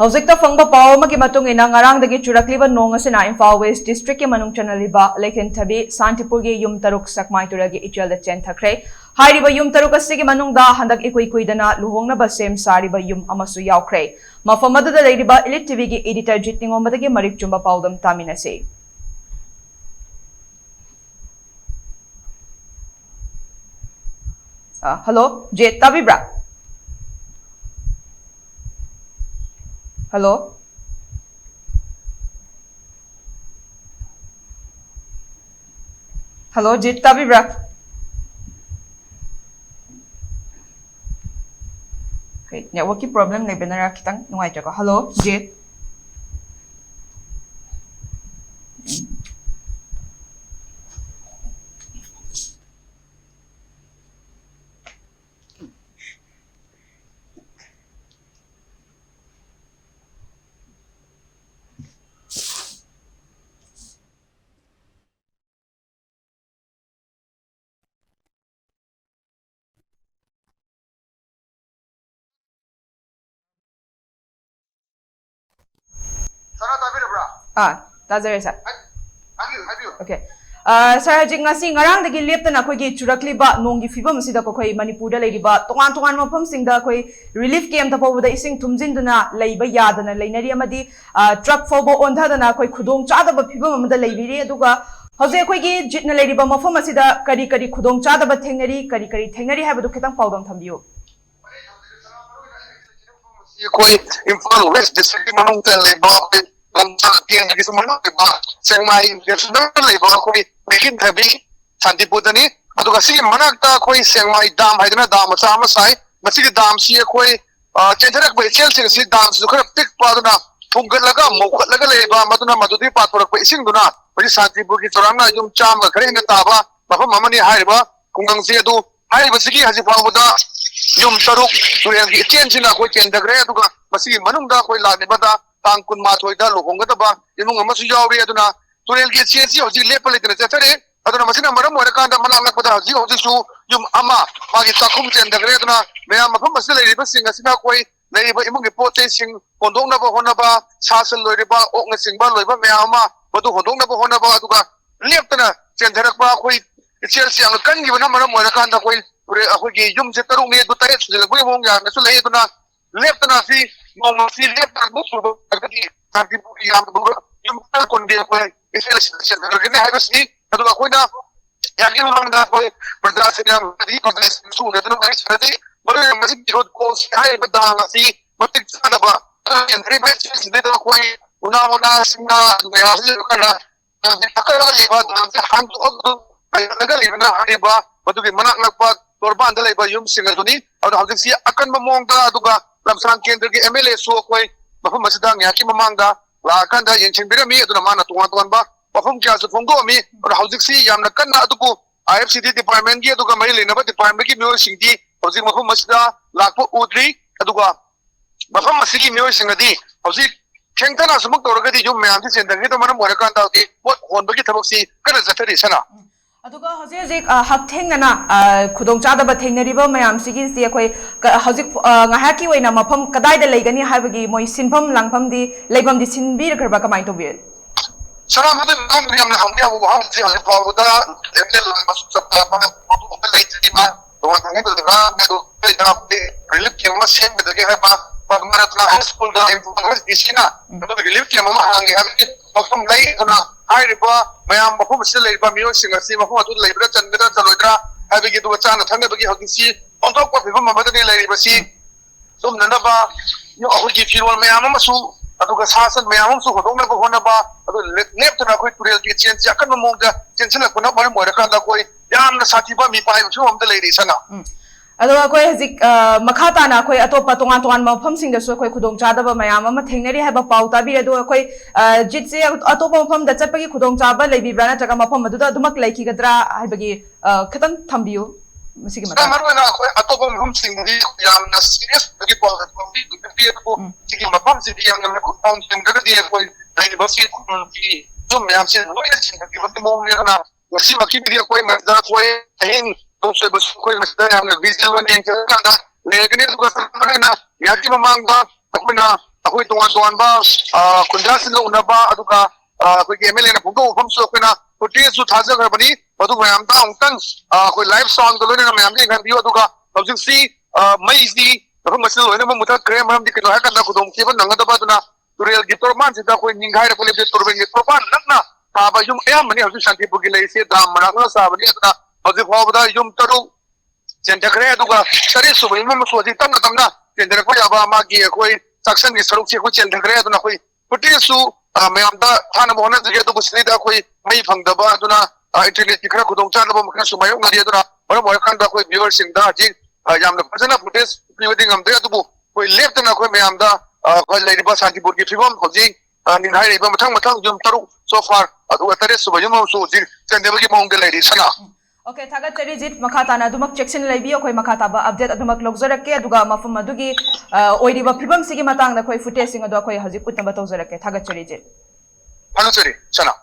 ꯍꯧꯖꯤꯛꯇ ꯐꯪꯕ ꯄꯥꯎ ꯑꯃꯒꯤ ꯃꯇꯨꯡ ꯏꯟꯅ ꯉꯔꯥꯡꯗꯒꯤ ꯆꯨꯔꯛꯂꯤꯕ ꯅꯣꯡ ꯑꯁꯤꯅ ꯏꯝꯐꯥꯜ ꯋꯦꯁ ꯗꯤꯁꯇ꯭ꯔꯤꯛꯀꯤ ꯃꯅꯨꯡ ꯆꯟꯅꯂꯤꯕ ꯂꯩꯈꯤꯟꯊꯕꯤ ꯁꯥꯟꯇꯤꯄꯨꯔꯒꯤ ꯌꯨꯝ 6 ꯁꯛꯃꯥꯏ ꯇꯨꯔꯦꯜꯒꯤ ꯏꯆꯦꯜꯗ ꯆꯦꯟꯊꯈ꯭ꯔꯦ꯫ ꯍꯥꯏꯔꯤꯕ ꯌꯨꯝ 6 ꯑꯁꯤꯒꯤ ꯃꯅꯨꯡꯗ ꯍꯟꯗꯛ ꯏꯀꯨꯏ ꯀꯨꯏꯗꯅ ꯂꯨꯍꯣꯡꯅꯕ ꯁꯦꯝ ꯁꯥꯔꯤꯕ ꯌꯨꯝ ꯑꯃꯁꯨ ꯌꯥꯎꯈ꯭ꯔꯦ꯫ ꯃꯐꯝ ꯑꯗꯨꯗ ꯂꯩꯔꯤꯕ ꯏꯂꯤꯠ ꯇꯤꯚꯤꯒꯤ ꯑꯦꯗꯤꯇꯔ ꯖꯤꯠ ꯅꯤꯡꯉꯣꯝꯕꯗꯒꯤ ꯃꯔꯤꯛ ꯆꯨꯝꯕ ꯄꯥꯎꯗꯝ ꯇꯥꯃꯤꯟꯅꯁꯤ꯫ ꯍꯜꯂꯣ ꯖꯦꯠ ꯇꯥꯕꯤꯕ꯭ꯔꯥ? Hello? Hello, Jit Tabibra? Okay, network problem na binara kitang nuwaita ko. Hello, Jit? Tazare sir. Okay. Sir, hajik ngasi ngarang dagi leptana akhoi churakliba nonggi fibam sida akhoi Manipurda leiriba tongan mafam singda akhoi relief camp ta pawda ising thumjinduna leiba yadana leinari amadi truck fobo ondhadana akhoi khudong chadaba fibam amada leibiri aduga hauze akhoi gi jitna leiriba mafam asida kari khudong chadaba thengnari kari thengnari habadu khitang pawdam thambiyo. Koi Imphal West District manung ten leba lamcha tiang gi sumanung leba Sengmai national leba koi Lekinthabi Santipurdani aduga si manakta koi Sengmai dam haidana dam macha ama sai masi dam si koi chenjarak ba chel sing si dam su khara tik paduna thungalaga mokhatlaga leba maduna madudi patpurak ba ising duna mari Santipur gi choranga yum cham ga khare na taba mafam amani haiba kungang si adu haiba sigi haji pawda yum 6 turel gi chen sina koi chen dagre aduga masi manungda koi lani bada tang kun ma thoida lohongada imung amasu yawi aduna turel gi chen si hoji lepale tene chare aduna masina maram morakanda manang bada hoji su yum ama magi takum chen dagre aduna meya mafam masile leriba singa sina koi leriba imung gi pote sing hondong na ba honaba sasal loiriba ok singba loiba meya ama badu hondong na ba honaba aduga leptana chen dharak ba koi ichel si ang kan gi bana maram morakanda koi ure akhoi yum se tarung ne du tare sujil goi mong ya na su lei duna leptana si mong si leptana bu su agati santi bu yam bu yum ta kon de ko isel se ne ha basi adu akhoi na ya gi mong da koi pradra se ya di ko da su ne dun ngai sadi bare masi rod ko si hai bada si matik sana ba entry ba si de da koi una singa ya si kana akara le ba da han to naga le na ha ba badu gi manak lakpa Torban da leba yum singaduni adu hauzik si akan mamongda aduga lamsang kendra gi MLA so koi mafam masida ngaki mamangda la kanda yenching birami aduna mana tuan ba mafam kya su phongdo mi adu hauzik si yamna kanna aduku IFCD department gi aduga mai lenaba department gi myo singdi hauzik mafam masida lakpo udri aduga mafam masigi myo singadi hauzik khengtana sumuk toragadi yum myam si sendagi to mana morakanda ki pot honbagi thaboksi kana zathari sana aduga hojik hakthengna khudong chadaba thengnariba mayam sigi si akhoi hojik ngahaki oina mafam kadai da leigani haibagi moi sinfam langfam di leibam di sinbir karba kamai to bir sara madu nam yam na hamya bu ham si hal pa da emel masu sapta pa bu leiti ma to ngi do da me do da relief ki ma sem de ge ha pa maratna high school da information disina to relief ki ma hangi ha mafam lai na haiba mayam mafum se leiba miyo singa si mafum atu leibra chandra chaloidra habigi du chana thanga bagi hogisi ontok ko phibam madani leiba si sum nanaba yo ahogi firwal mayam masu atu ga sasan mayam su hodong na ko hona ba atu lep na koi turel ki chen ja kan mongga chen chen ko na bar mo ra da koi yam na sati ba mi pai su am da leiri sana ado akhoi hajik makhata na akhoi atopa tongan mafam singda so akhoi khudong chadaba mayam ama thengnari haba pauta bi ado akhoi jitse atopa mafam da chapagi khudong chaba leibibra na jaga mafam adu adumak leiki gadra haibagi khatang thambiyo masigi mata marwana akhoi atopa mafam singdi yam na serious bagi pol bi ko sigi mafam si yam na ko town singda di akhoi dai basi ki jum yam sin loya sin ki bat mo ni na si maki bi akhoi ma da akhoi hin तो से बस कोई मसला है हमने visual one anchor का लेकिन इसको समझना याकी ममांगा अपना ꯑꯩꯈꯣꯏ ꯇꯣꯉꯥꯟ ꯈꯨꯟꯖꯥꯁꯤꯡꯒ ꯎꯅꯕ ꯑꯗꯨꯒ ꯑꯩꯈꯣꯏꯒꯤ MLA ꯅ ꯐꯣꯡꯗꯣꯛꯄ ꯃꯐꯝꯁꯨ ꯑꯩꯈꯣꯏꯅ ꯐꯨꯇꯦꯖꯁꯨ ꯊꯥꯖꯈ꯭ꯔꯕꯅꯤ ꯃꯗꯨ ꯃꯌꯥꯝꯗ ꯑꯃꯨꯛꯇꯪ ꯑꯩꯈꯣꯏ ꯂꯥꯏꯚ ꯁꯥꯎꯟꯗ ꯂꯣꯏꯅꯅ ꯃꯌꯥꯝꯗ ꯌꯦꯡꯍꯟꯕꯤꯌꯨ ꯑꯗꯨꯒ ꯍꯧꯖꯤꯛꯁꯤ ꯃꯩꯁꯤ ꯃꯐꯝ ꯑꯁꯤꯗ ꯂꯣꯏꯅꯃꯛ ꯃꯨꯊꯠꯈ꯭ꯔꯦ ꯃꯔꯝꯗꯤ ꯀꯩꯅꯣ ꯍꯥꯏꯔꯀꯥꯟꯗ ꯈꯨꯗꯣꯡꯊꯤꯕ ꯅꯪꯒꯗꯕ ꯑꯗꯨꯅ ꯇꯨꯔꯦꯜꯒꯤ ꯇꯣꯔꯕꯥꯟꯁꯤꯗ ꯑꯩꯈꯣꯏ ꯅꯤꯡꯈꯥꯏꯔꯛꯄ ꯂꯦꯞꯇꯦ ꯇꯨꯔꯦꯜꯒꯤ ꯇꯣꯔꯕꯥꯟ ꯅꯛꯅ ꯁꯥꯕ ꯌꯨꯝ ꯑꯌꯥꯝꯕꯅꯤ ꯍꯧꯖꯤꯛ ꯁꯥꯟꯇꯤꯄꯨꯔꯒꯤ ꯂꯩꯔꯤꯁꯦ ꯗꯥꯝ ꯃꯅꯥꯛꯅ ꯁꯥꯕꯅꯤ ꯑꯗꯨꯅ ꯍꯧꯖꯤꯛ ꯐꯥꯎꯕꯗ ꯌꯨꯝ 6 ꯆꯦꯟꯊꯈ꯭ꯔꯦ ꯑꯗꯨꯒ 7 ꯁꯨꯕ ꯌꯨꯝ ꯑꯃꯁꯨ ꯍꯧꯖꯤꯛ ꯇꯞꯅ ꯇꯞꯅ ꯆꯦꯟꯊꯔꯛꯄ ꯌꯥꯕ ꯃꯥꯒꯤ ꯑꯩꯈꯣꯏ ꯆꯥꯛꯁꯪꯒꯤ ꯁꯔꯨꯛꯁꯤ ꯑꯩꯈꯣꯏ ꯆꯦꯟꯊꯈ꯭ꯔꯦ ꯑꯗꯨꯅ ꯑꯩꯈꯣꯏ ꯐꯨꯇꯦꯖꯁꯨ ꯃꯌꯥꯝꯗ ꯊꯥꯅꯕ ꯍꯣꯠꯅꯖꯒꯦ ꯑꯗꯨꯕꯨ ꯁꯤꯗꯩꯗ ꯑꯩꯈꯣꯏ ꯃꯩ ꯐꯪꯗꯕ ꯑꯗꯨꯅ इंटरनेट की खरा खुदोंचानब खरसु मायोंगरी अदुना मरम ओरकांदा कोई व्यूअर्सिंग दा जी यामना फजना फुटेज पीवदि ngamde अदुबु कोई लेफ्टना कोई मयामदा कोई लेरिबा शांतिपुर की फिबम होजी निहाय रेबा मथंग मथंग जुम तरु सो फार अदुगा तरे सुबा जुम सु जी चंदेबगी मोंग दे लेरि सना ओके थागा चरीजित मखाताना अदुमक चेक्शन लेबियो कोई मखाताबा अपडेट अदुमक लोगजरके अदुगा मफम अदुगी ओइरिबा फिबम सिगी मतांगदा कोई फुटेज सिंग अदु कोई हजि उतम तौजरके थागा चरीजित सना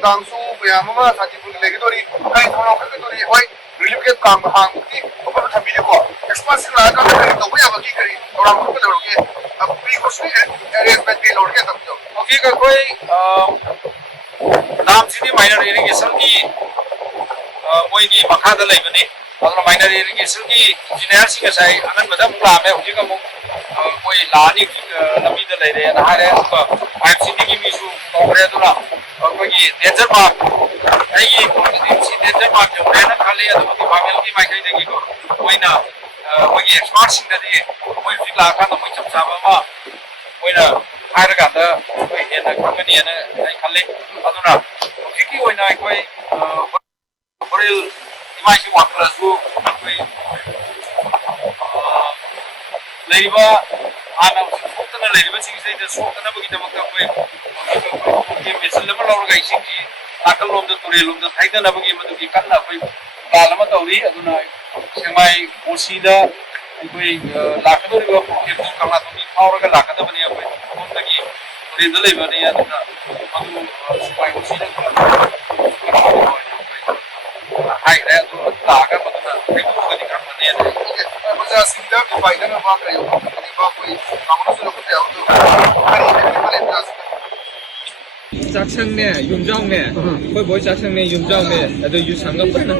Tangsu ya mama sati pun lagi tori kai thono kai tori hoi relief ke kam hang ki ko thabi ko expansion la ka to ya ba ki kari thoda ko le ke ab pre course arrangement ke lord ke tab jo okay ka koi naam sini minor irrigation ki moi ni makha da lai bani aduna minor irrigation ki engineer sing ka sai angan bada mula me hoji ka mo moi la ni lami da lai re na hare ko IMCD ki mi su tore aduna कोई danger mark है ये कोई danger mark जो है ना खाली या तो कोई बामेल की माइक है देखिए कोई ना कोई एक्सपर्ट सिंह दी कोई फिर लाखा तो कोई चमचा बाबा कोई ना हायर का तो कोई है ना कंपनी है ना खाली अदुना क्योंकि कोई ना कोई बड़े माइक की वापस वो कोई लेरिबा आना सोचना लेरिबा सिंह से जो सोचना बगी दमक कोई के मिसल लम लौरगा इसिंगी नाकल लोमद तुरे लोमद थाइदना बगी मदुगी कन्ना कोई लालमा तौरी अदुना सेमाई ओसीदा कोई लाखदोरिबा प्रोजेक्ट कमा तुमी फावरगा लाखदबनी कोई कोनतगी तुरेद लेबनी अदुना मदु सेमाई ओसीदा हाय रे अदु लागा मदुना थाइदोगनी करमने ओके मजा सिंदा फाइदा बा कयो बा कोई कामनो लोकते अदु Jackson ne, Yumjong ne, koi boy Jackson ne, Yumjong ne, ada yu sanggap pernah.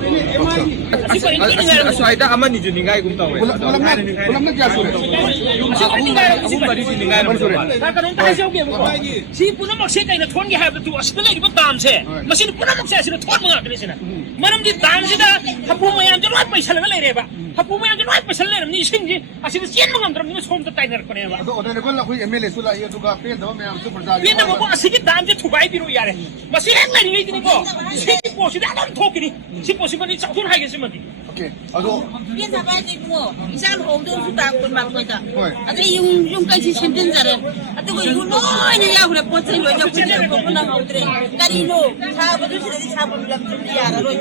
Asal ama ni jadi ngai gum tahu. Belum nak jasu. Aku beri sini ngai nomor sore. Kalau tak jauh ke bukan. Si punya maksud kaya tuan dia have tu asal lagi betam se. Masih punya maksud asal tuan mengat ni sana. Malam di dam se dah, hapu mayam jerat paisa lagi lagi reba. Hapu mayam jerat paisa lagi ni sini. Asal sian mengat terus ni som tu tainer kau ni reba. Ada ni kalau aku MLA sulah ia juga pay dah mayam tu berjalan. Dia nak buat asal dam se thubai biru ya re. Masih yang lagi ni ko. Si posi dah ada thok ni. Si posi mana cakun hai ke sih mati. 오케이. 아도 Biết là bao nhiêu mua, sao hôm đó chúng ta còn mặc vậy ta? Rồi. À cái dùng cái gì xem tin rồi, à tôi dùng nói này nhau là bớt rồi, nhau cũng được cũng đang học rồi. Cái đi nô, sao bây giờ thì sao bây giờ chúng ta rồi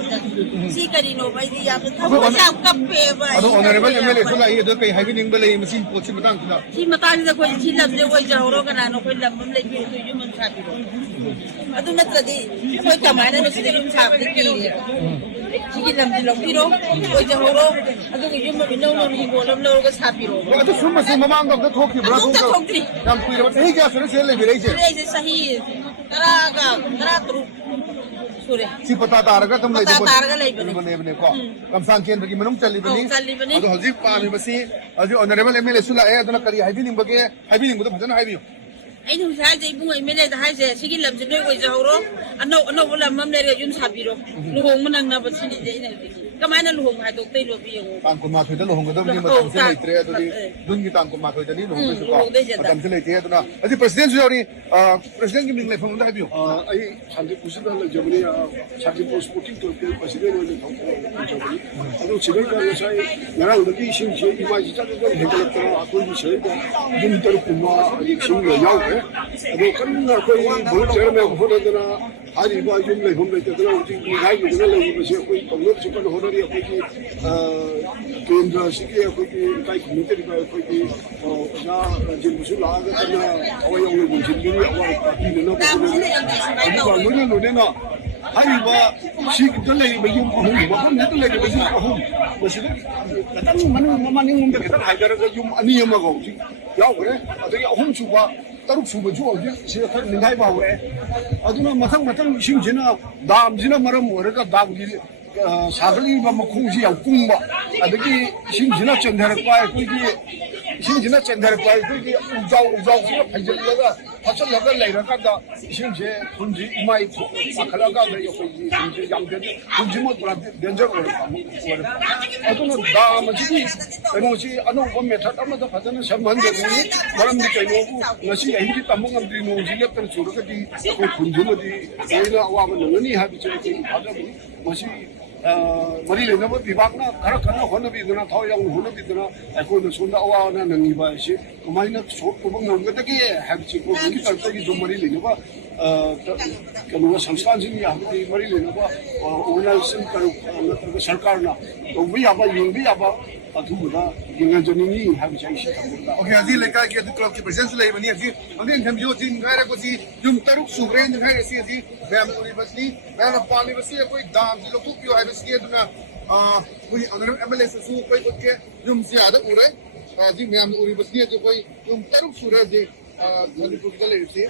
si cái đi nô bây giờ thằng có sao cặp về vậy. 아도 오늘은 MLA 출라 이게 그 하이닝 belay machine 포치 마땅 그다. Si mà ta đi coi si làm gì quay giờ rồi cái nào nó quay làm mình lấy cái tôi dùng mình sao đi rồi. À tôi nói là đi, coi cả máy này nó sẽ dùng sao đi kì. Sige làm gì lòng đi rồi, quay giờ rồi. À tôi cái dùng mình nấu nấu đi bộ làm nấu cái sao đi rồi. 아도 술 마시 마망도 그 토키 브라 아, 진짜 토끼. 남 꾸이라 해게 하서 셀레 비레이제. Kaya isa sahi, tara sure. 시 पता तारगा तुम ले Pata taraga lay bani. बने बने को कम सांग केंद्र की मनम चली बनी Oh, चली बनी. आदो हजी पानी बसी आदो ऑनरेबल एमएलए सुला ए आदो करी हाइबिनिंग बगे हाइबिनिंग बतो भजन हाइबियो Ay nung sa jay bunga imene da hay se sige lam jinoy ko jahoro ano wala mam ne yun sabiro luhong man ang nabasin ni ina kamay na luhong hay dokte lo biyo तांग को माथो दलो होंगे दम नि मतम से लेत्रे आदो दी दुन की तांग को माथो दनी नो होंगे सुका मतम से लेते आदो ना अजी प्रेसिडेंट जुरी प्रेसिडेंट की मिंग ले फंग हाइबियो आई 산지 부시다 저번에 산지 포 스포팅 또 president 원래 저번에 아주 지금까지 사이 나랑 우리 신시 이마지 작은 거 해결했더라 아들이 저희가 눈들 꿈마 신경 야오게 아주 끝나 거의 뭘 저러면 호러더라 아니 뭐 좀내 hombre 때더라 우리 가이드 들을 것이 거의 동력 집권 호러리 거기 केंद्र 시기에 거기 가이 국민들이가 거기 나 지금 무슨 나가잖아 어영을 진행이 와 바뀌는 거 아니 뭐는 노래나 아니 뭐 시들레 뭐좀 뭐 하면 들레 뭐좀 뭐시들 가장 많은 놈들 가장 하이더라도 좀 아니야마고 야 그래 어떻게 홈수가 따로 수고 주어지 시작할 민다이 봐 그래 아두나 마상 심지나 남지나 말은 뭐랄까 남기 사글이 뭐 공시 역궁 뭐 아들이 심지나 전달할 거야 그게 심지나 전달할 거야 그게 우자우가 발전자가 받쳐려가 내려간다 심지 군지 이마이 아칼라가 그래 여기 군지 양변 군지 뭐 돌아 면적으로 아두는 남지 뭐지 아노 보면 다음부터 받는 선만들이 사람들이 되고 것이 엔지 담봉감들이 농지력들 주로가디 그 군지모디 내가 와면 너니 하비죠 그 가져비 것이 머리 내는 비박나 가락하나 혼업이드나 더영 혼업이드나 그거는 손다 와나 능이바시 그만이나 소고봉 넣은 거 되게 하지 그 우리 딸들이 좀 머리 내는 거 그누가 상상진이 하고 머리 내는 거 오늘 심가로 सरकार나 또 우리 아바 용비 아바 अधूरा इंगजनी है विषय से समझता ओके अजी लेका के दु क्लब की प्रेजेंस ले बनी अजी हमने हम जो दिन गायरे को जी जुम तरुक सुग्रेन है ऐसी अजी मैम पूरी बसनी मैम पानी बसी कोई दाम जी लोग क्यों है बसी दुना कोई अगर एमएलए से सु कोई के जुम से आदा पूरे जी मैम पूरी बसनी जो कोई जुम तरुक सुरे जी धनी पुगले से